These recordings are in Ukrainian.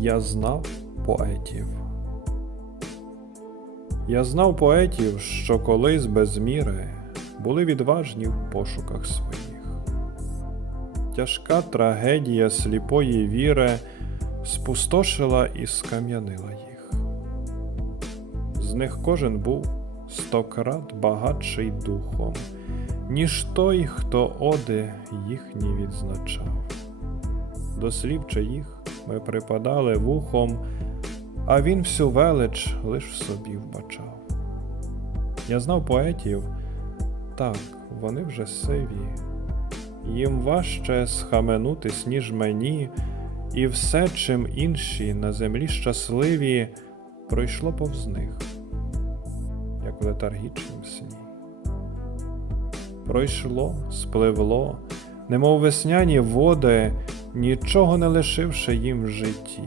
Я знав поетів. Я знав поетів, що колись без міри були відважні в пошуках своїх. Тяжка трагедія сліпої віри спустошила і скам'янила їх. З них кожен був стократ багатший духом, ніж той, хто оди їхні відзначав. До слів чиїх ми припадали вухом, а він всю велич лиш собі вбачав. Я знав поетів, так, вони вже сиві, їм важче схаменутись, ніж мені, і все, чим інші на землі щасливі, пройшло повз них, як в летаргічнім сні. Пройшло, спливло, немов весняні води, нічого не лишивши їм в житті.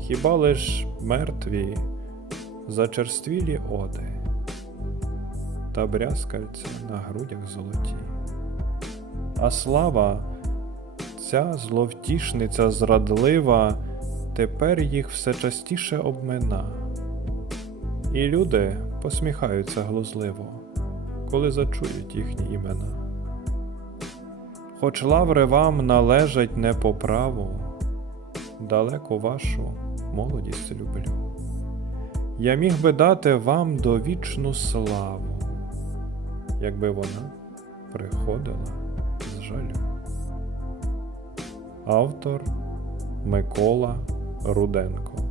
Хіба лиш мертві, зачерствілі оди та брязкальця на грудях золоті. А слава, ця зловтішниця зрадлива, тепер їх все частіше обмина. І люди посміхаються глузливо, коли зачують їхні імена. Хоч лаври вам належать не по праву, далеко вашу молодість люблю. Я міг би дати вам довічну славу, якби вона приходила з жалю. Автор Микола Руденко